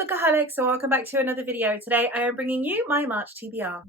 bookaholics, so welcome back to another video. Today I am bringing you my March TBR.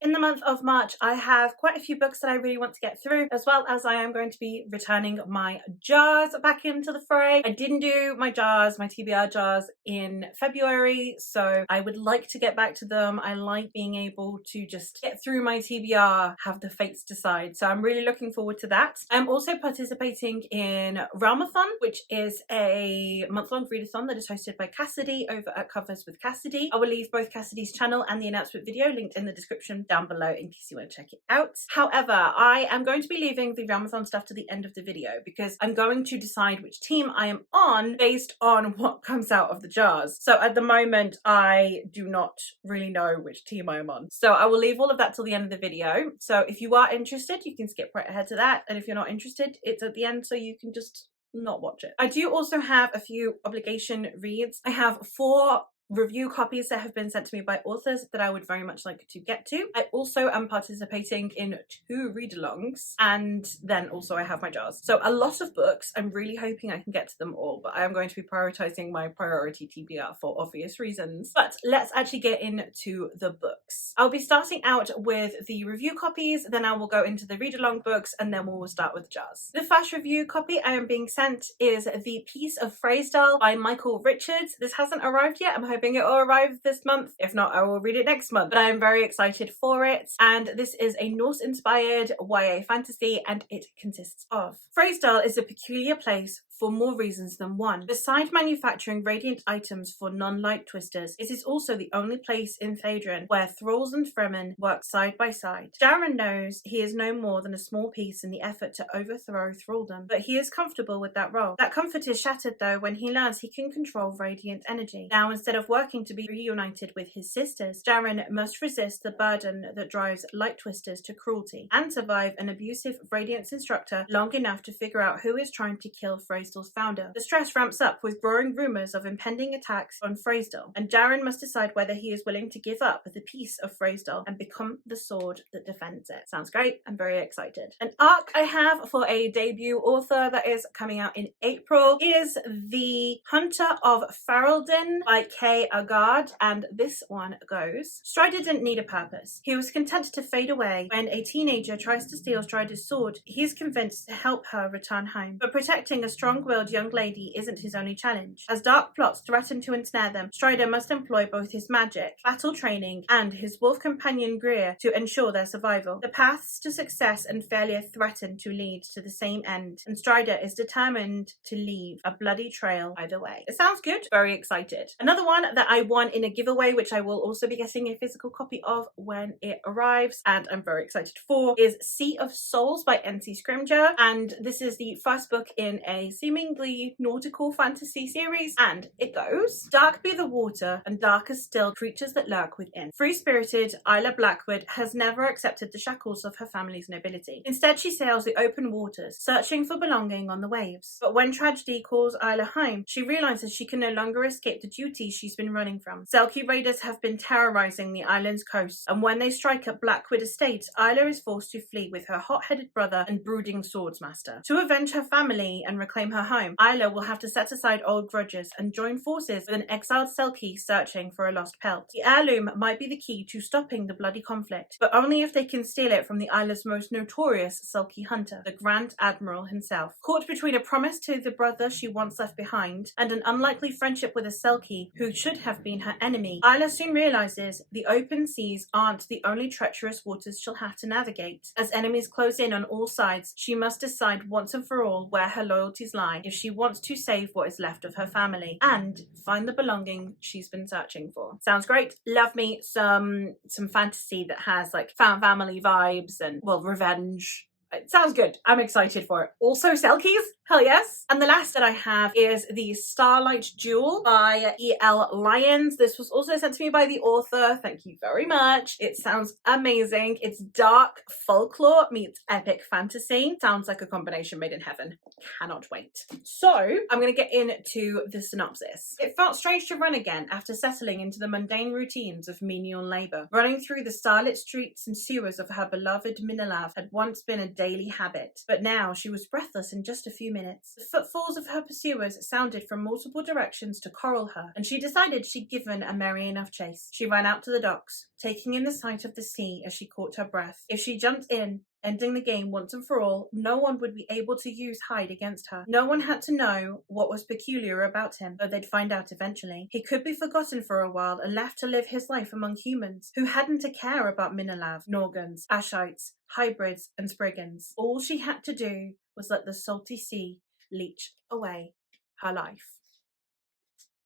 In the month of March, I have quite a few books that I really want to get through, as well as I am going to be returning my jars back into the fray. I didn't do my TBR jars in February, so I would like to get back to them. I like being able to just get through my TBR, have the fates decide. So I'm really looking forward to that. I'm also participating in Realmathon, which is a month-long readathon that is hosted by Cassidy over at Covers with Cassidy. I will leave both Cassidy's channel and the announcement video linked in the description down below in case you want to check it out. However, I am going to be leaving the Realmathon stuff to the end of the video because I'm going to decide which team I am on based on what comes out of the jars. So at the moment, I do not really know which team I am on. So I will leave all of that till the end of the video. So if you are interested, you can skip right ahead to that. And if you're not interested, it's at the end so you can just not watch it. I do also have a few obligation reads. I have 4 review copies that have been sent to me by authors that I would very much like to get to. I also am participating in 2 readalongs, and then also I have my jars. So a lot of books. I'm really hoping I can get to them all, but I am going to be prioritizing my priority TBR for obvious reasons. But let's actually get into the books. I'll be starting out with the review copies, then I will go into the readalong books, and then we'll start with jars. The first review copy I am being sent is The Piece of Readalong by Michael Richards. This hasn't arrived yet. I'm hoping it will arrive this month. If not, I will read it next month, but I am very excited for it. And this is a Norse-inspired YA fantasy, and it consists of Readalong is a peculiar place for more reasons than one. Beside manufacturing radiant items for non-light twisters, it is also the only place in Phaedron where thralls and fremen work side by side. Darren knows he is no more than a small piece in the effort to overthrow thralldom, but he is comfortable with that role. That comfort is shattered though when he learns he can control radiant energy. Now, instead of working to be reunited with his sisters, Darren must resist the burden that drives light twisters to cruelty and survive an abusive radiance instructor long enough to figure out who is trying to kill Readalong's founder. The stress ramps up with growing rumours of impending attacks on Readalong, and Darren must decide whether he is willing to give up the piece of Readalong and become the sword that defends it. Sounds great. I'm very excited. An arc I have for a debut author that is coming out in April is The Hunter of Ferelden by Kay Agard, and this one goes: Strider didn't need a purpose. He was content to fade away when a teenager tries to steal Strider's sword. He's convinced to help her return home, but protecting a strong-willed young lady isn't his only challenge. As dark plots threaten to ensnare them, Strider must employ both his magic, battle training, and his wolf companion Greer to ensure their survival. The paths to success and failure threaten to lead to the same end, and Strider is determined to leave a bloody trail either way. It sounds good. Very excited. Another one that I won in a giveaway, which I will also be getting a physical copy of when it arrives, and I'm very excited for, is Sea of Souls by NC Scrimgeour, and this is the first book in a seemingly nautical fantasy series, and it goes: Dark be the water, and darker still creatures that lurk within. Free-spirited Isla Blackwood has never accepted the shackles of her family's nobility. Instead, she sails the open waters, searching for belonging on the waves. But when tragedy calls Isla home, she realizes she can no longer escape the duties she's been running from. Selkie raiders have been terrorizing the island's coast, and when they strike at Blackwood Estate, Isla is forced to flee with her hot-headed brother and brooding swordsmaster. To avenge her family and reclaim her home, Isla will have to set aside old grudges and join forces with an exiled Selkie searching for a lost pelt. The heirloom might be the key to stopping the bloody conflict, but only if they can steal it from the Isla's most notorious Selkie hunter, the Grand Admiral himself. Caught between a promise to the brother she once left behind and an unlikely friendship with a Selkie who should have been her enemy, Isla soon realizes the open seas aren't the only treacherous waters she'll have to navigate. As enemies close in on all sides, she must decide once and for all where her loyalties lie if she wants to save what is left of her family and find the belonging she's been searching for. Sounds great. Love me some fantasy that has like found family vibes and, well, revenge. It sounds good. I'm excited for it. Also Selkies. Hell yes. And the last that I have is The Starlight Jewel by E.L. Lyons. This was also sent to me by the author. Thank you very much. It sounds amazing. It's dark folklore meets epic fantasy. Sounds like a combination made in heaven. Cannot wait. So I'm going to get into the synopsis. It felt strange to run again after settling into the mundane routines of menial labour. Running through the starlit streets and sewers of her beloved Minalav had once been a daily habit. But now she was breathless in just a few minutes. The footfalls of her pursuers sounded from multiple directions to coral her, and she decided she'd given a merry enough chase. She ran out to the docks, taking in the sight of the sea as she caught her breath. If she jumped in, ending the game once and for all, no one would be able to use Hyde against her. No one had to know what was peculiar about him, though they'd find out eventually. He could be forgotten for a while and left to live his life among humans, who hadn't a care about Minalav, Norgans, Ashites, hybrids, and Spriggans. All she had to do was let the salty sea leech away her life.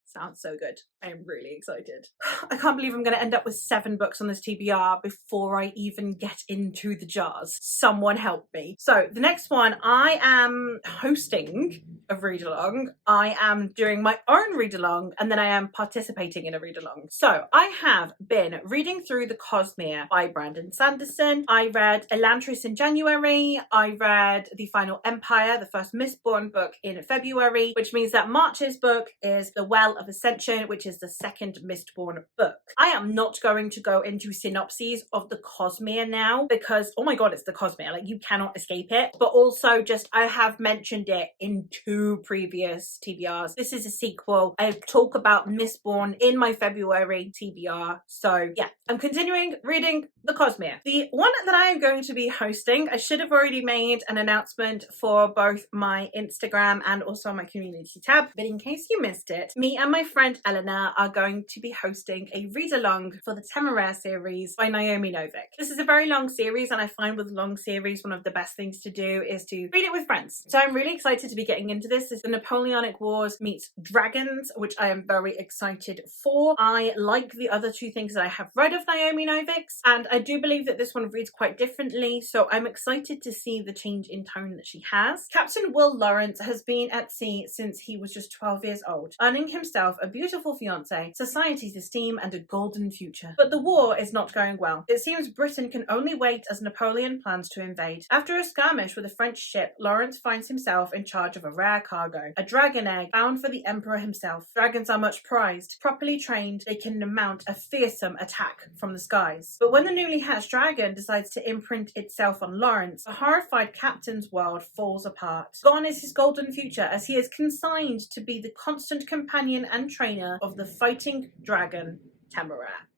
Sounds so good. I am really excited. I can't believe I'm going to end up with 7 books on this TBR before I even get into the jars. Someone help me. So the next one, I am hosting a read-along. I am doing my own read-along, and then I am participating in a read-along. So I have been reading through The Cosmere by Brandon Sanderson. I read Elantris in January. I read The Final Empire, the first Mistborn book, in February, which means that March's book is The Well of Ascension, which is the second Mistborn book. I am not going to go into synopses of The Cosmere now because, oh my god, it's The Cosmere. Like, you cannot escape it. But also, just, I have mentioned it in 2 previous TBRs. This is a sequel. I talk about Mistborn in my February TBR. So yeah, I'm continuing reading The Cosmere. The one that I am going to be hosting, I should have already made an announcement for both my Instagram and also my community tab, but in case you missed it, me and my friend Eleanor are going to be hosting a read-along for the Temeraire series by Naomi Novik. This is a very long series, and I find with long series, one of the best things to do is to read it with friends. So I'm really excited to be getting into this. It's the Napoleonic Wars meets dragons, which I am very excited for. I like the other 2 things that I have read of Naomi Novik's, and I do believe that this one reads quite differently, so I'm excited to see the change in tone that she has. Captain Will Lawrence has been at sea since he was just 12 years old, earning himself a beautiful fiancée, society's esteem, and a golden future. But the war is not going well. It seems Britain can only wait as Napoleon plans to invade. After a skirmish with a French ship, Lawrence finds himself in charge of a rare cargo, a dragon egg bound for the Emperor himself. Dragons are much prized. Properly trained, they can mount a fearsome attack from the skies. But when the newly hatched dragon decides to imprint itself on Lawrence, the horrified captain's world falls apart. Gone is his golden future, as he is consigned to be the constant companion and trainer of the fighting dragon Temeraire.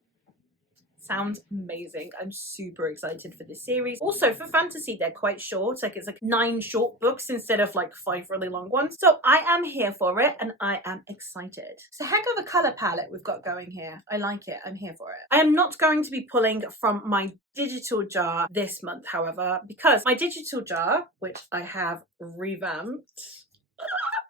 Sounds amazing. I'm super excited for this series. Also, for fantasy, they're quite short. Like, it's like 9 short books instead of like 5 really long ones. So I am here for it, and I am excited. It's a heck of a colour palette we've got going here. I like it. I'm here for it. I am not going to be pulling from my digital jar this month, however, because my digital jar, which I have revamped,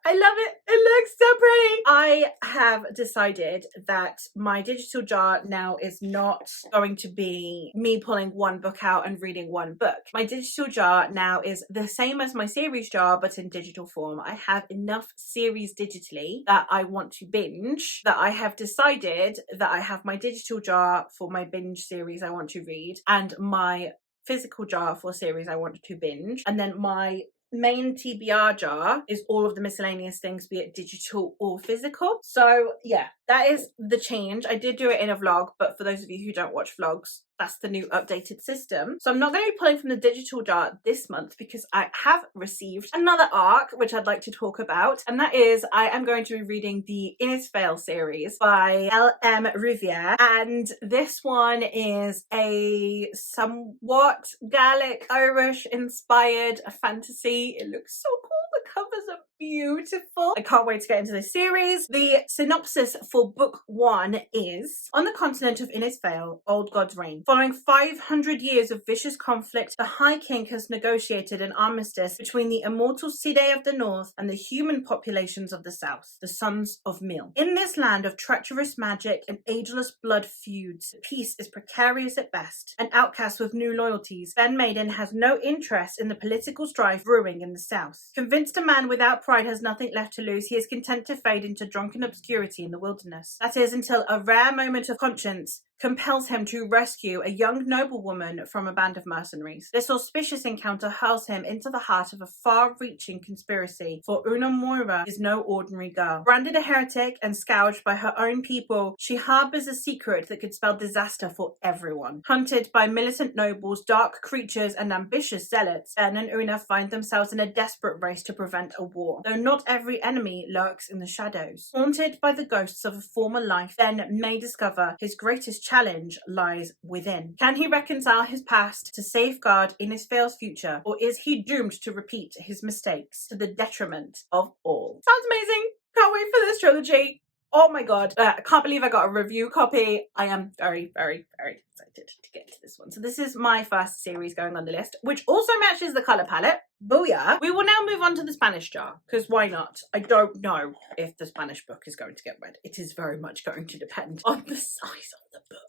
I love it. It looks so pretty. I have decided that my digital jar now is not going to be me pulling 1 book out and reading 1 book. My digital jar now is the same as my series jar, but in digital form. I have enough series digitally that I want to binge, that I have decided that I have my digital jar for my binge series I want to read, and my physical jar for series I want to binge, and then my main TBR jar is all of the miscellaneous things, be it digital or physical. So yeah, that is the change. I did do it in a vlog, but for those of you who don't watch vlogs, that's the new updated system. So I'm not going to be pulling from the digital jar this month because I have received another arc which I'd like to talk about, and that is I am going to be reading the Innisfail series by L.M. Riviere, and this one is a somewhat Gaelic Irish inspired fantasy. It looks so cool. The covers are beautiful. I can't wait to get into this series. The synopsis for book 1 is: on the continent of Innisfail, Old Gods reign. Following 500 years of vicious conflict, the High King has negotiated an armistice between the immortal Sidhe of the north and the human populations of the south, the Sons of Mil. In this land of treacherous magic and ageless blood feuds, peace is precarious at best. An outcast with new loyalties, Ben Maiden has no interest in the political strife brewing in the south. Convinced a man without pride has nothing left to lose, he is content to fade into drunken obscurity in the wilderness. That is, until a rare moment of conscience compels him to rescue a young noblewoman from a band of mercenaries. This auspicious encounter hurls him into the heart of a far-reaching conspiracy, for Una Moira is no ordinary girl. Branded a heretic and scourged by her own people, she harbors a secret that could spell disaster for everyone. Hunted by militant nobles, dark creatures, and ambitious zealots, Ben and Una find themselves in a desperate race to prevent a war, though not every enemy lurks in the shadows. Haunted by the ghosts of a former life, Ben may discover his greatest challenge lies within. Can he reconcile his past to safeguard Innisfail's future, or is he doomed to repeat his mistakes to the detriment of all? Sounds amazing! Can't wait for this trilogy. Oh my god, I can't believe I got a review copy. I am very, very, very excited to get to this one. So this is my first series going on the list, which also matches the colour palette. Booyah! We will now move on to the Spanish jar, because why not? I don't know if the Spanish book is going to get read. It is very much going to depend on the size of the book.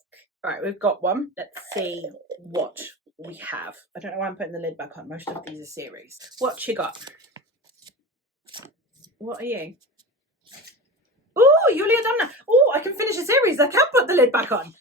Right, we've got one. Let's see what we have. I don't know why I'm putting the lid back on. Most of these are series. What you got? What are you? Oh, Julia Domna. Oh, I can finish a series. I can put the lid back on.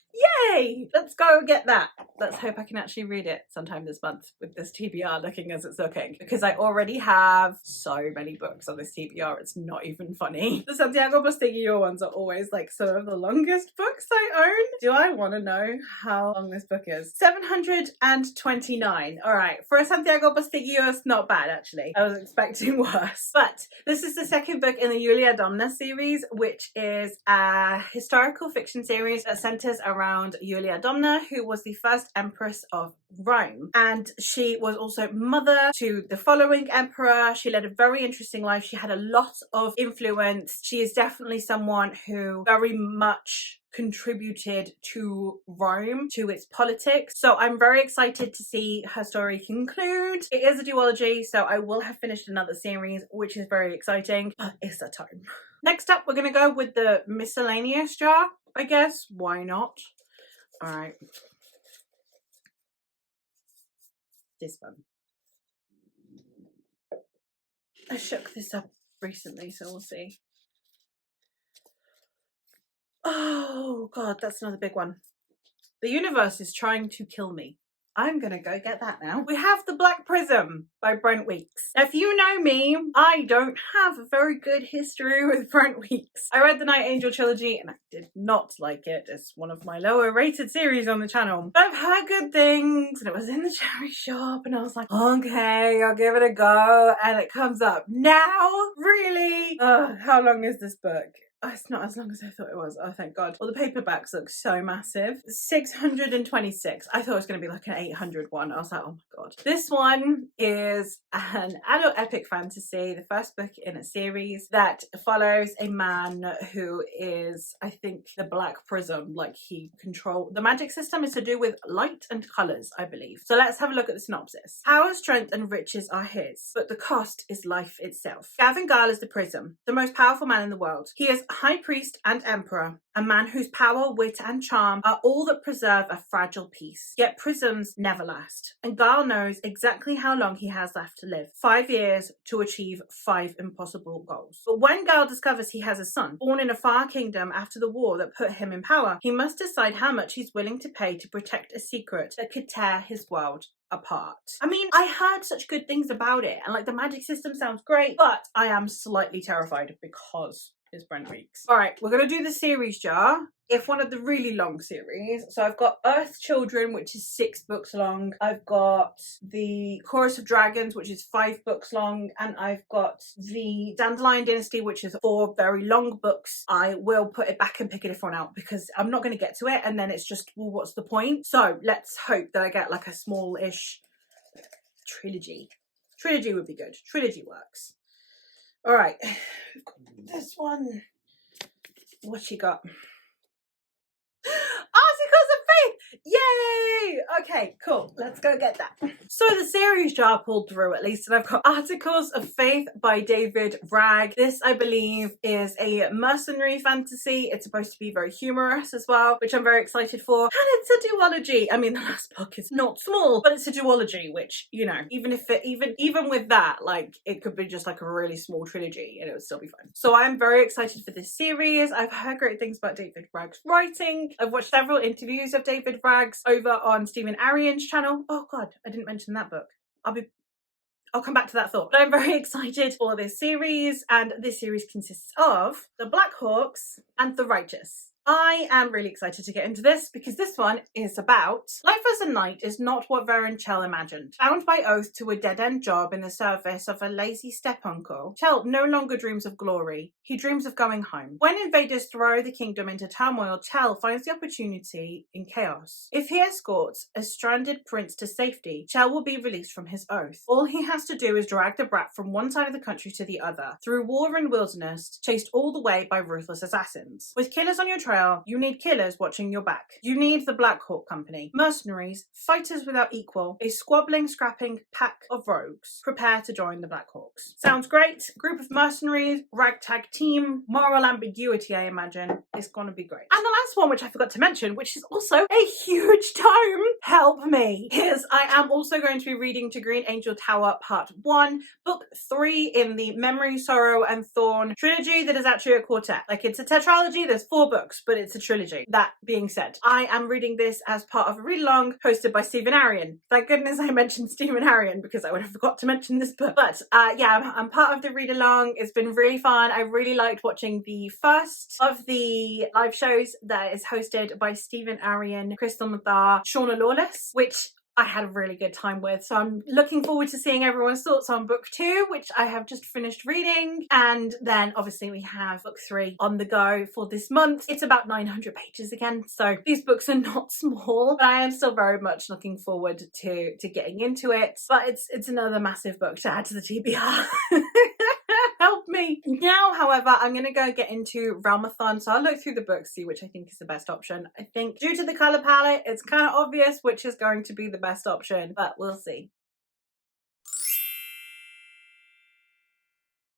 Yay! Let's go get that. Let's hope I can actually read it sometime this month with this TBR looking as it's looking, because I already have so many books on this TBR, it's not even funny. The Santiago Bustillo ones are always like some of the longest books I own. Do I want to know how long this book is? 729. All right, for a Santiago Bustillo, it's not bad actually. I was expecting worse. But this is the second book in the Julia Domna series, which is a historical fiction series that centers around Julia Domna, who was the first empress of Rome, and she was also mother to the following emperor. She led a very interesting life. She had a lot of influence. She is definitely someone who very much contributed to Rome, to its politics. So I'm very excited to see her story conclude. It is a duology, so I will have finished another series, which is very exciting, but it's a time. Next up, we're going to go with the miscellaneous jar, I guess. Why not? All right. This one. I shook this up recently, so we'll see. Oh god, that's another big one. The universe is trying to kill me. I'm gonna go get that now. We have The Black Prism by Brent Weeks. Now, if you know me, I don't have a very good history with Brent Weeks. I read the Night Angel trilogy and I did not like it. It's one of my lower rated series on the channel. But I've heard good things and it was in the charity shop and I was like, okay, I'll give it a go. And it comes up now? Really? How long is this book? Oh, it's not as long as I thought it was. Oh, thank God. Well, the paperbacks look so massive. 626. I thought it was going to be like an 800 one. I was like, oh my God. This one is an adult epic fantasy, the first book in a series that follows a man who is, I think, the Black Prism. Like he controls, the magic system is to do with light and colours, I believe. So let's have a look at the synopsis. Power, strength and riches are his, but the cost is life itself. Gavin Gyle is the Prism, the most powerful man in the world. He is High Priest and Emperor, a man whose power, wit and charm are all that preserve a fragile peace. Yet prisms never last, and Gyle knows exactly how long he has left to live. 5 years to achieve 5 impossible goals. But when Gyle discovers he has a son, born in a far kingdom after the war that put him in power, he must decide how much he's willing to pay to protect a secret that could tear his world apart. I mean, I heard such good things about it, and like the magic system sounds great, but I am slightly terrified because is Brent Weeks. All right, we're going to do the series jar. If one of the really long series. So I've got Earth Children, which is 6 books long. I've got the Chorus of Dragons, which is 5 books long. And I've got the Dandelion Dynasty, which is 4 very long books. I will put it back and pick a different one out because I'm not going to get to it. And then it's just, well, what's the point? So let's hope that I get like a small-ish trilogy. Trilogy would be good. Trilogy works. All right, we've got this one. What you got? Articles of Faith! Yay! Yay! Okay, cool. Let's go get that. So the series jar pulled through at least, and I've got Articles of Faith by David Wragg. This, I believe, is a mercenary fantasy. It's supposed to be very humorous as well, which I'm very excited for. And it's a duology. I mean, the last book is not small, but it's a duology, which, you know, even with that, like, it could be just like a really small trilogy and it would still be fun. So I'm very excited for this series. I've heard great things about David Wragg's writing. I've watched several interviews of David Wragg's over on Stephen Arian's channel. Oh god, I didn't mention that book. I'll come back to that thought. But I'm very excited for this series, and this series consists of the Black Hawks and the Righteous. I am really excited to get into this because this one is about life as a knight is not what Varen Chell imagined. Bound by oath to a dead-end job in the service of a lazy step-uncle, Chell no longer dreams of glory. He dreams of going home. When invaders throw the kingdom into turmoil, Chell finds the opportunity in chaos. If he escorts a stranded prince to safety, Chell will be released from his oath. All he has to do is drag the brat from one side of the country to the other, through war and wilderness, chased all the way by ruthless assassins. With killers on your trail, you need killers watching your back. You need the Black Hawk Company. Mercenaries, fighters without equal, a squabbling, scrapping pack of rogues. Prepare to join the Black Hawks. Sounds great. Group of mercenaries, ragtag team, moral ambiguity, I imagine. It's gonna be great. And the last one, which I forgot to mention, which is also a huge tome, help me, is I am also going to be reading To Green Angel Tower Part 1, Book 3 in the Memory, Sorrow and Thorn trilogy that is actually a quartet. Like, it's a tetralogy, there's 4 books, but it's a trilogy. That being said, I am reading this as part of a read-along hosted by Stephen Arian. Thank goodness I mentioned Stephen Arian because I would have forgot to mention this book. But yeah, I'm part of the read-along. It's been really fun. I really liked watching the first of the live shows that is hosted by Stephen Arian, Crystal Mathar, Shauna Lawless, which I had a really good time with. So I'm looking forward to seeing everyone's thoughts on book 2, which I have just finished reading. And then obviously we have book 3 on the go for this month. It's about 900 pages again. So these books are not small, but I am still very much looking forward to getting into it. But it's another massive book to add to the TBR. Help me. Now, however, I'm going to go get into Realmathon. So I'll look through the books, see which I think is the best option. I think due to the colour palette, it's kind of obvious which is going to be the best option, but we'll see.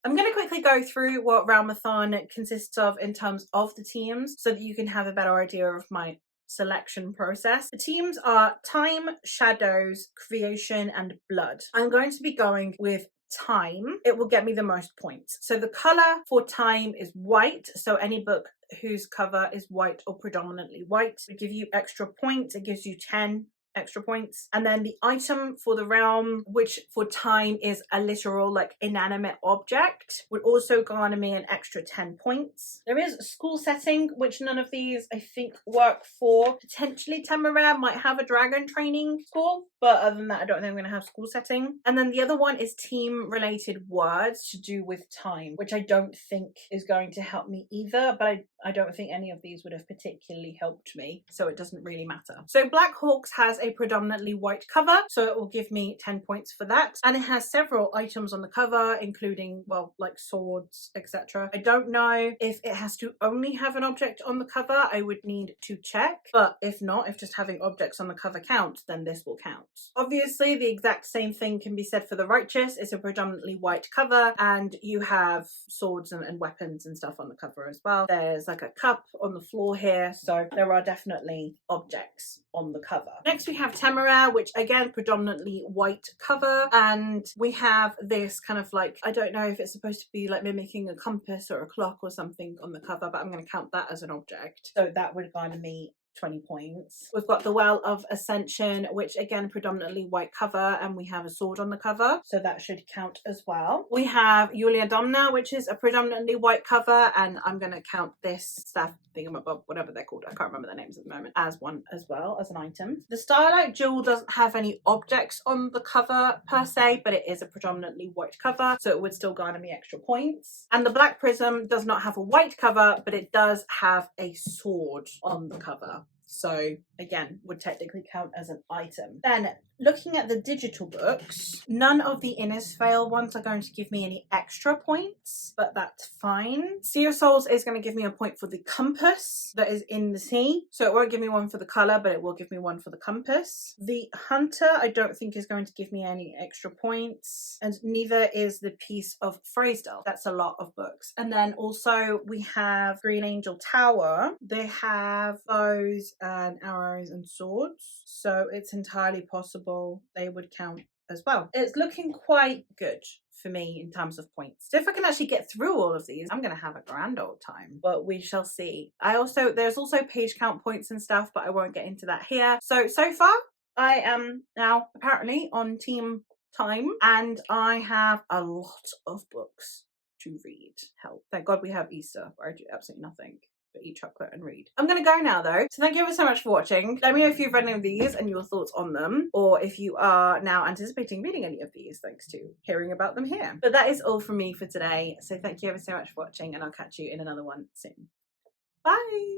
I'm going to quickly go through what Realmathon consists of in terms of the teams so that you can have a better idea of my selection process. The teams are Time, Shadows, Creation and Blood. I'm going to be going with Time. It will get me the most points. So the color for Time is white, so any book whose cover is white or predominantly white will give you extra points. It gives you 10 extra points. And then the item for the realm, which for Time is a literal like inanimate object, would also garner me an extra 10 points. There is a school setting, which none of these I think work for. Potentially Temeraire might have a dragon training school, but other than that I don't think I'm going to have school setting. And then the other one is team related words to do with time, which I don't think is going to help me either, but I don't think any of these would have particularly helped me, so it doesn't really matter. So Black Hawks has a predominantly white cover, so it will give me 10 points for that, and it has several items on the cover, including, well, like swords, etc. I don't know if it has to only have an object on the cover. I would need to check, but if not, if just having objects on the cover counts, then this will count. Obviously the exact same thing can be said for the Righteous. It's a predominantly white cover, and you have swords and weapons and stuff on the cover as well. There's like a cup on the floor here, so there are definitely objects on the cover. Next we have Temeraire, which again predominantly white cover, and we have this kind of like, I don't know if it's supposed to be like mimicking a compass or a clock or something on the cover, but I'm going to count that as an object, so that would garner me 20 points. We've got the Well of Ascension, which again predominantly white cover, and we have a sword on the cover, so that should count as well. We have Yulia Domna, which is a predominantly white cover, and I'm going to count this staff thingamabob, whatever they're called, I can't remember their names at the moment, as one as well, as an item. The Starlight Jewel doesn't have any objects on the cover per se, but it is a predominantly white cover, so it would still garner me extra points. And the Black Prism does not have a white cover, but it does have a sword on the cover, so again, would technically count as an item. Then, looking at the digital books, none of the Innisfail ones are going to give me any extra points, but that's fine. Sea of Souls is going to give me a point for the compass that is in the sea. So it won't give me one for the colour, but it will give me one for the compass. The Hunter, I don't think is going to give me any extra points. And neither is the piece of Freysdale. That's a lot of books. And then also we have Green Angel Tower. They have bows and arrows and swords. So it's entirely possible they would count as well. It's looking quite good for me in terms of points. So if I can actually get through all of these, I'm gonna have a grand old time, but we shall see. There's also page count points and stuff, but I won't get into that here. So far I am now apparently on team time, and I have a lot of books to read. Hell, thank God we have Easter where I do absolutely nothing but eat chocolate and read. I'm gonna go now though, so thank you ever so much for watching. Let me know if you've read any of these and your thoughts on them, or if you are now anticipating reading any of these thanks to hearing about them here. But that is all from me for today, so thank you ever so much for watching, and I'll catch you in another one soon. Bye!